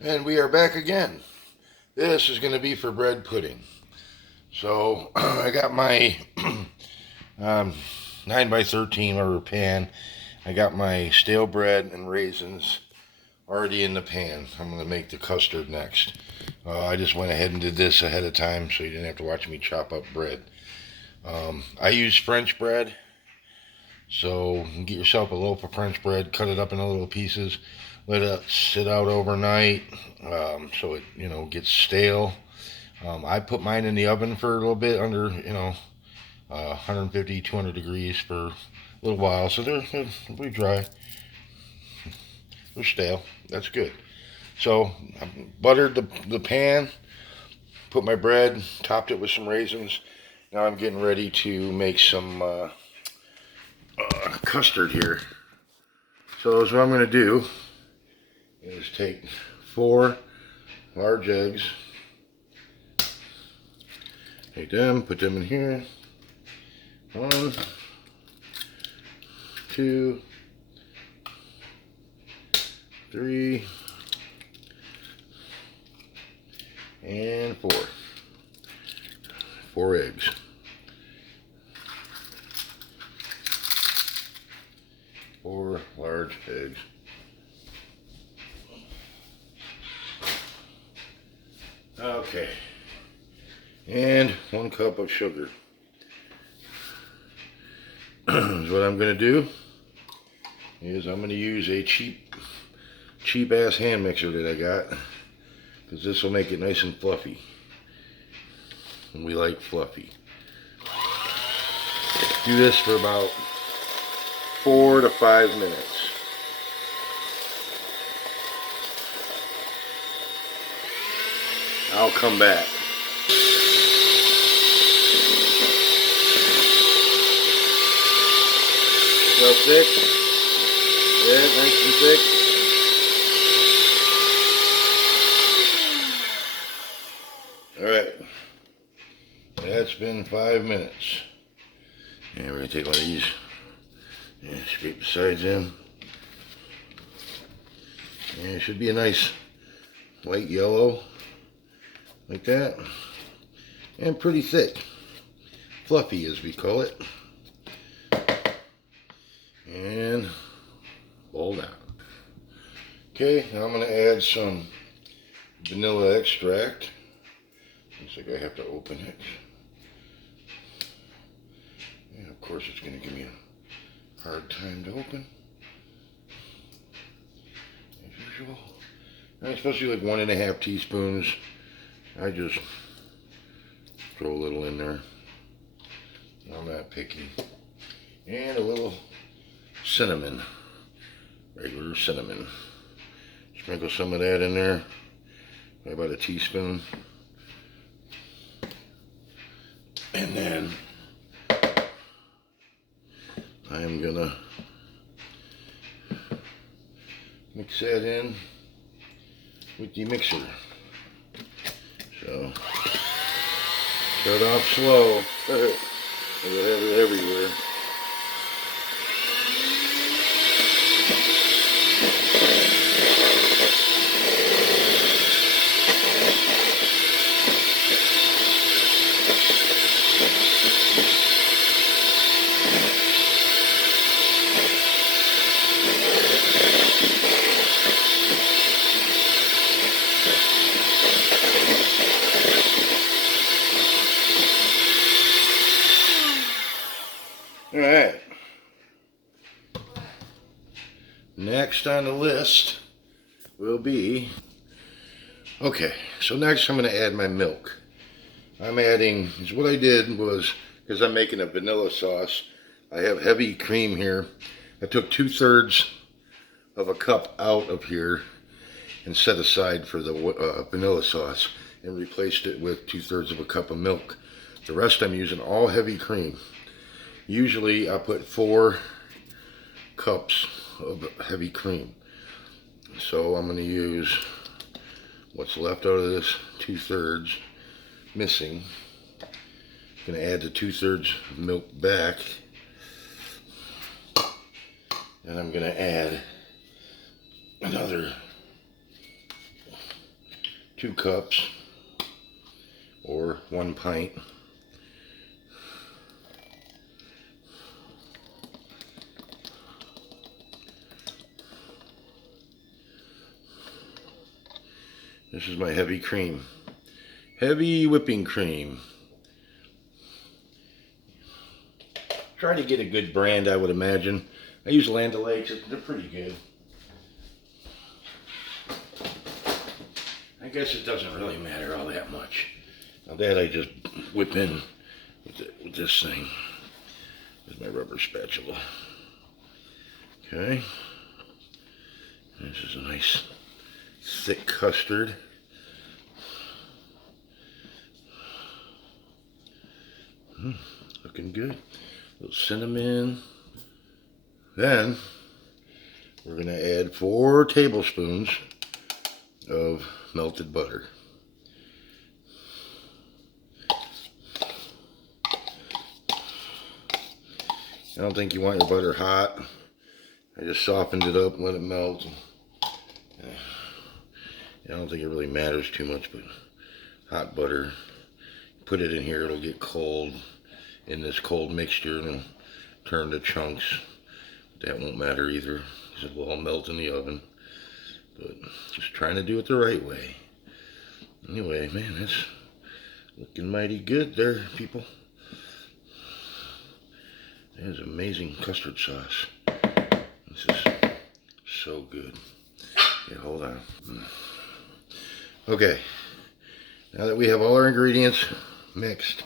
And we are back again. This is going to be for bread pudding. So I got my um, 9 by 13 rubber pan. I got my stale bread and raisins already in the pan. I'm going to make the custard next. I just went ahead and did this ahead of time so you didn't have to watch me chop up bread. I use French bread. So get yourself a loaf of French bread, cut it up into little pieces, let it sit out overnight so it gets stale. I put mine in the oven for a little bit under 150, 200 degrees for a little while, so they're pretty dry. They're stale. That's good. So I buttered the pan, put my bread, topped it with some raisins. Now I'm getting ready to make some custard here. So what I'm going to do is take 4 large eggs, take them, put them in here. 1, 2, 3, and 4. 4 eggs. Four large eggs. Okay. And 1 cup of sugar. So what I'm going to do is I'm going to use a cheap ass hand mixer that I got, because this will make it nice and fluffy. And we like fluffy. Do this for about 4 to 5 minutes. I'll come back. So thick. Yeah, nice and thick. Alright. That's been 5 minutes. And we're going to take one of these and scrape the sides in. And it should be a nice light yellow, like that. And pretty thick. Fluffy, as we call it. And fold out. Okay, now I'm going to add some vanilla extract. Looks like I have to open it. And of course it's going to give me a hard time to open, as usual. And especially like 1.5 teaspoons. I just throw a little in there. I'm not picky. And a little cinnamon. Regular cinnamon. Sprinkle some of that in there. About a teaspoon. And then I'm gonna mix that in with the mixer. So start off slow. We'll have it everywhere. Alright. Next on the list will be, okay, so next I'm going to add my milk. I'm adding, what I did was, because I'm making a vanilla sauce, I have heavy cream here. I took 2/3 of a cup out of here and set aside for the vanilla sauce and replaced it with 2/3 of a cup of milk. The rest I'm using all heavy cream. Usually I put 4 cups of heavy cream. So I'm going to use what's left out of this 2/3 missing. I'm going to add the 2/3 milk back. And I'm going to add another 2 cups or 1 pint. This is my heavy cream. Heavy whipping cream. Try to get a good brand, I would imagine. I use Land O'Lakes. They're pretty good. I guess it doesn't really matter all that much. Now that I just whip in with this thing. With my rubber spatula. Okay. This is a nice thick custard. Looking good. A little cinnamon. Then we're going to add 4 tablespoons of melted butter. I don't think you want your butter hot. I just softened it up and let it melt. I don't think it really matters too much, but hot butter, put it in here, it'll get cold in this cold mixture and it'll turn to chunks. That won't matter either, because it will all melt in the oven. But just trying to do it the right way. Anyway, man, that's looking mighty good there, people. That is amazing custard sauce. This is so good. Yeah, hold on. Okay, now that we have all our ingredients mixed,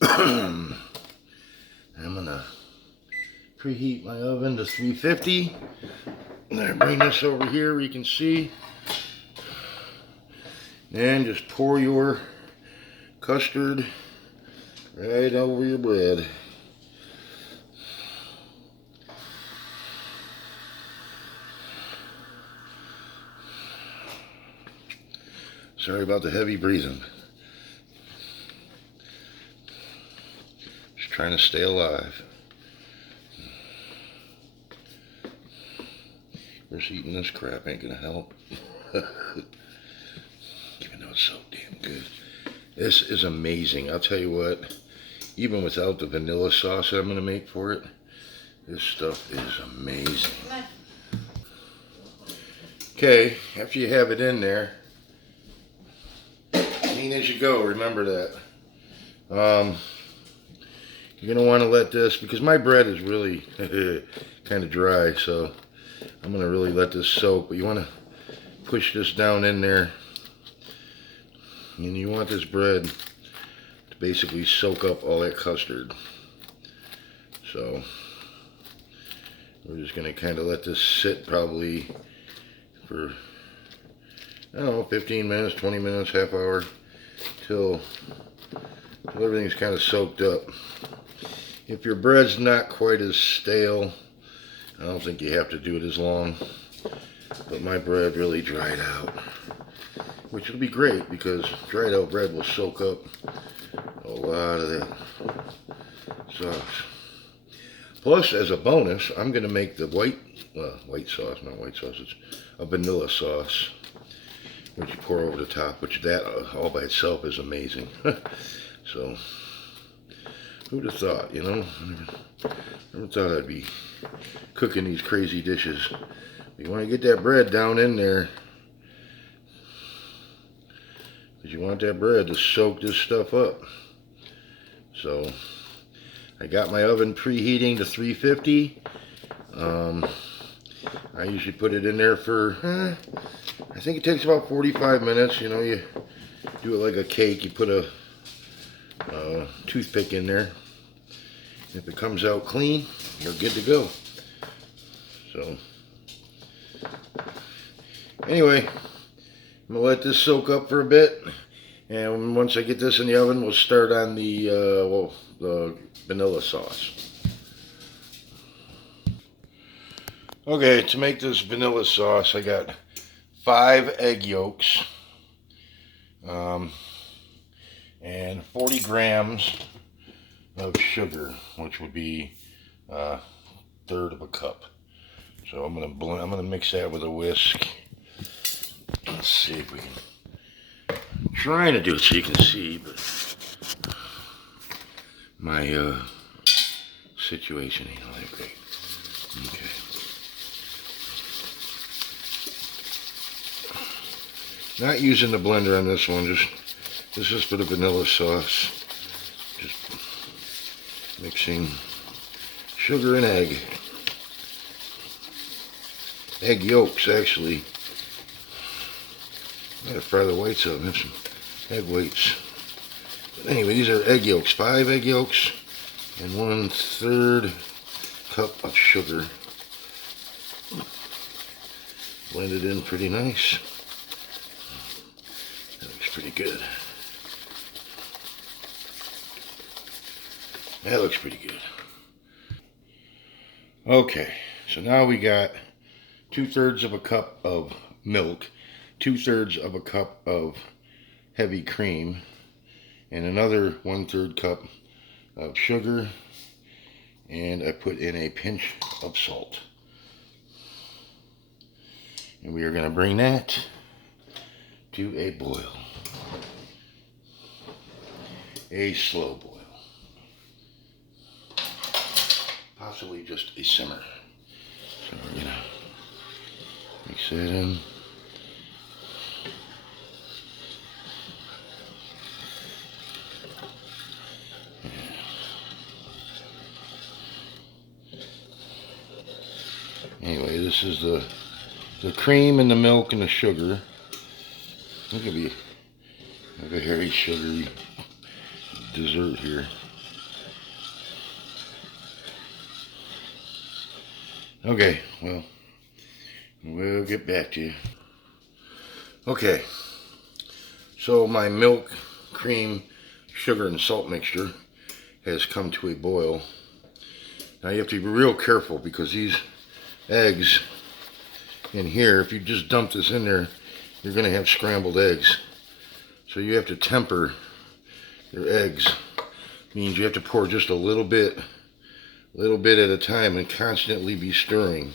I'm gonna preheat my oven to 350. And I bring this over here where you can see. And just pour your custard right over your bread. Sorry about the heavy breathing. Just trying to stay alive. Just eating this crap ain't gonna help. Even though it's so damn good. This is amazing. I'll tell you what, even without the vanilla sauce I'm gonna make for it, this stuff is amazing. Okay, after you have it in there, clean as you go, remember that. You're gonna wanna let this, because my bread is really kind of dry, so I'm gonna really let this soak, but you wanna push this down in there. And you want this bread to basically soak up all that custard. So we're just gonna kind of let this sit probably for, I don't know, 15 minutes, 20 minutes, half hour, till everything's kind of soaked up. If your bread's not quite as stale, I don't think you have to do it as long. But my bread really dried out, which will be great because dried out bread will soak up a lot of that sauce. Plus, as a bonus, I'm going to make the white sauce, not white sauce, it's a vanilla sauce, which you pour over the top, which that all by itself is amazing. So, who'd have thought, you know? Never thought I'd be cooking these crazy dishes. You want to get that bread down in there, because you want that bread to soak this stuff up. So I got my oven preheating to 350. I usually put it in there for, I think it takes about 45 minutes. You know, you do it like a cake. You put a toothpick in there. If it comes out clean, you're good to go. So anyway, I'm gonna let this soak up for a bit, and once I get this in the oven, we'll start on the vanilla sauce. Okay, to make this vanilla sauce, I got 5 egg yolks, and 40 grams of sugar, which would be a third of a cup. So I'm gonna mix that with a whisk. Let's see if we can trying to do it so you can see, but my situation ain't all that great. Okay. Not using the blender on this one, this is for the vanilla sauce. Just mixing sugar and egg. Egg yolks, actually. I gotta fry the whites up, have some egg whites. But anyway, these are egg yolks, 5 egg yolks, and 1/3 cup of sugar. Blended in pretty nice. That looks pretty good. That looks pretty good. Okay, so now we got 2/3 of a cup of milk, 2/3 of a cup of heavy cream, and another 1/3 cup of sugar, and I put in a pinch of salt. And we are going to bring that to a boil. A slow boil. Possibly just a simmer. So we're going to mix that in. Anyway, this is the cream and the milk and the sugar. Look at me, like a very sugary dessert here. Okay, well, we'll get back to you. Okay, so my milk, cream, sugar, and salt mixture has come to a boil. Now you have to be real careful because these eggs in here, if you just dump this in there, you're going to have scrambled eggs. So you have to temper your eggs. Means you have to pour just a little bit at a time and constantly be stirring.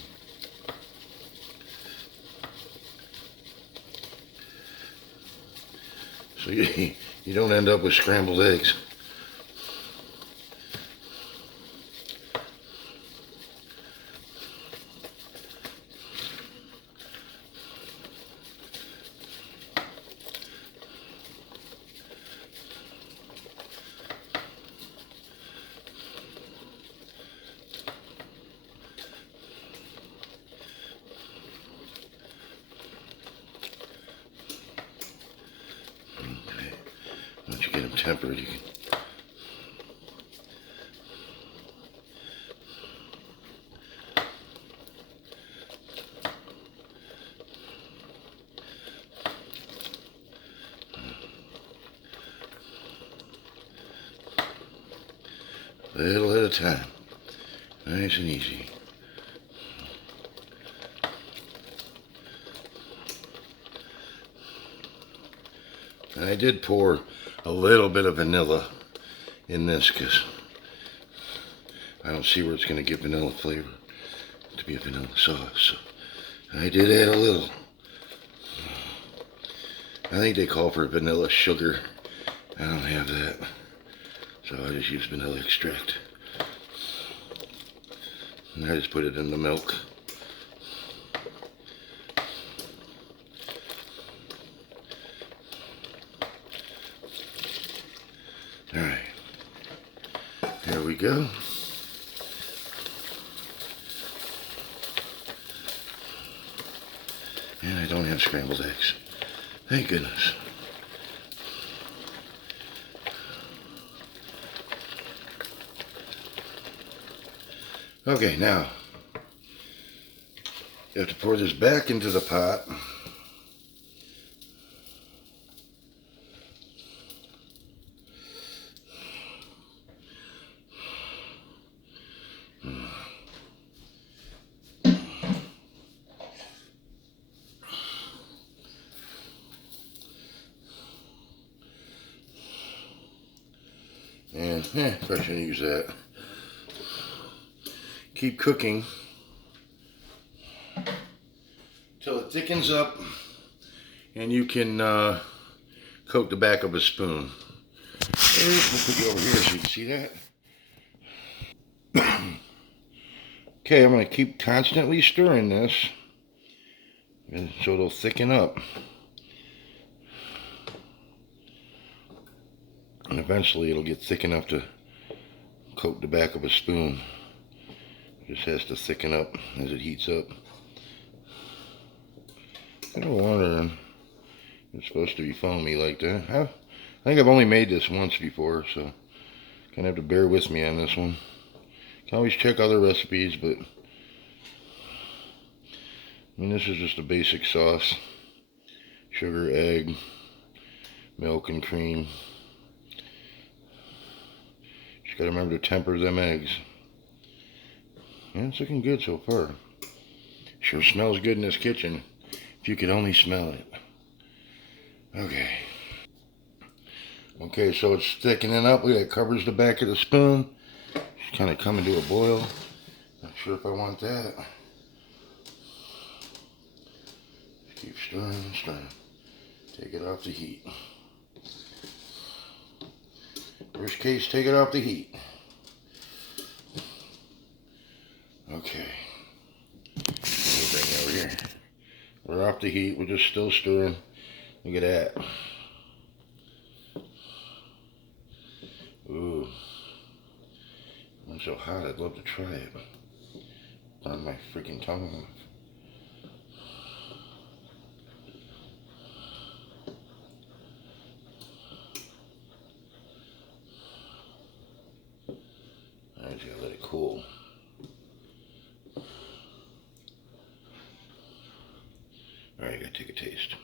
So you don't end up with scrambled eggs. Once you get them tempered, you can little at a time, nice and easy. And I did pour a little bit of vanilla in this because I don't see where it's going to get vanilla flavor to be a vanilla sauce. So I did add a little. I think they call for vanilla sugar. I don't have that, so I just use vanilla extract. And I just put it in the milk. Alright, there we go. And I don't have scrambled eggs. Thank goodness. Okay, now you have to pour this back into the pot. And probably shouldn't use that. Keep cooking till it thickens up and you can coat the back of a spoon. We'll put you over here so you can see that. Okay, I'm going to keep constantly stirring this so it'll thicken up. And eventually it'll get thick enough to coat the back of a spoon. It just has to thicken up as it heats up. I don't wonder it's supposed to be foamy like that. I think I've only made this once before, so gonna have to bear with me on this one. Can always check other recipes, but I mean, this is just a basic sauce. Sugar, egg, milk, and cream. Just gotta remember to temper them eggs. Yeah, it's looking good so far. Sure smells good in this kitchen. If you could only smell it. Okay. Okay, so it's thickening up. Look, that covers the back of the spoon. It's kind of coming to a boil. Not sure if I want that. Just keep stirring and stirring. Take it off the heat. Worst case, take it off the heat. Okay. We'll bring it over here. We're off the heat. We're just still stirring. Look at that. Ooh. It's so hot, I'd love to try it. On my freaking tongue. I just gotta let it cool. Alright, I gotta take a taste.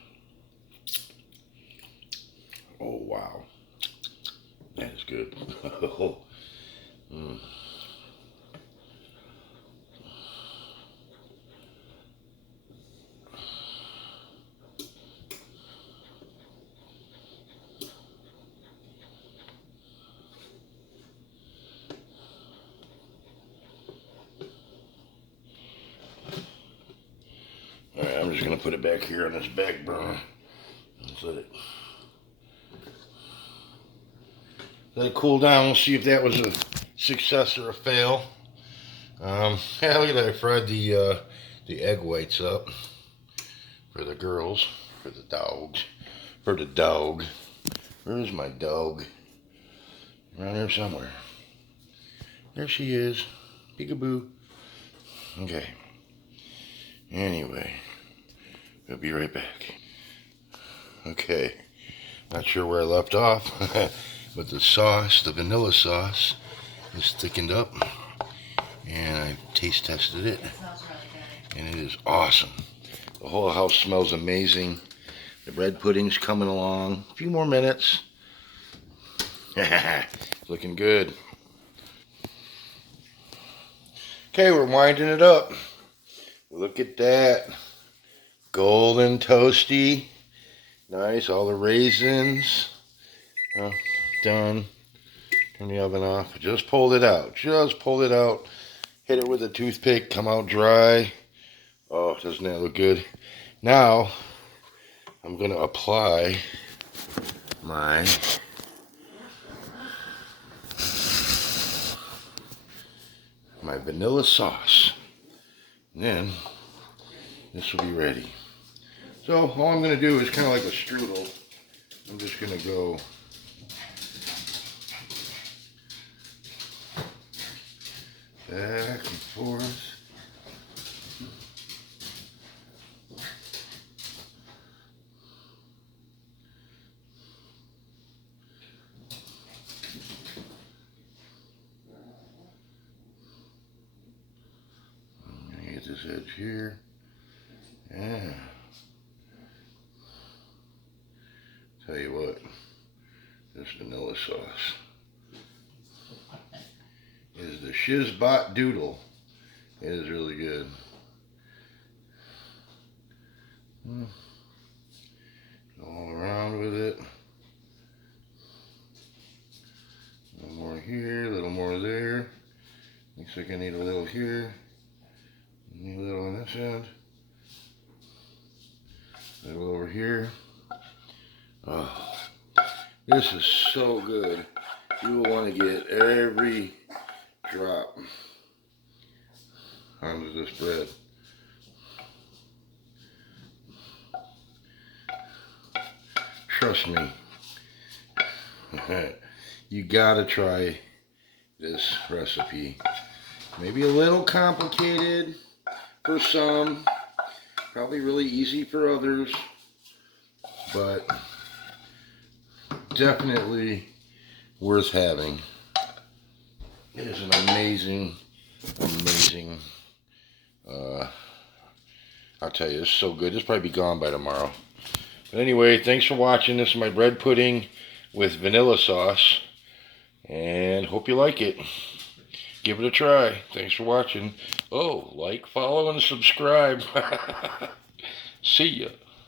Oh, wow. That is good. mm. Alright, I'm just gonna put it back here on this back burner. Let's let it cool down. We'll see if that was a success or a fail. Yeah, look at that. I fried the egg whites up for the girls, for the dogs, for the dog. Where's my dog? Around here somewhere. There she is. Peekaboo. Okay. Anyway, we'll be right back. Okay. Not sure where I left off, but the sauce, the vanilla sauce, is thickened up. And I taste tested it. It smells really good. And it is awesome. The whole house smells amazing. The bread pudding's coming along. A few more minutes. Looking good. Okay, we're winding it up. Look at that. Golden toasty. Nice, all the raisins. Oh, done. Turn the oven off. Just pulled it out. Just pulled it out. Hit it with a toothpick. Come out dry. Oh, doesn't that look good? Now, I'm going to apply my vanilla sauce. And then, this will be ready. So, all I'm going to do is kind of like a strudel. I'm just going to go back and forth. I'm going to get this edge here. Yeah. Tell you what, this vanilla sauce is the Shizbot Doodle. It is really good. All around with it. A little more here, a little more there. Looks like I need a little here. Need a little on this end. A little over here. Oh, This is so good. You will want to get every drop onto this bread. Trust me. You gotta try this recipe. Maybe a little complicated for some, probably really easy for others, but definitely worth having. It is an amazing, I'll tell you, it's so good. This will probably be gone by tomorrow. But anyway, thanks for watching. This is my bread pudding with vanilla sauce, and hope you like it. Give it a try. Thanks for watching. Oh, like, follow, and subscribe. See ya.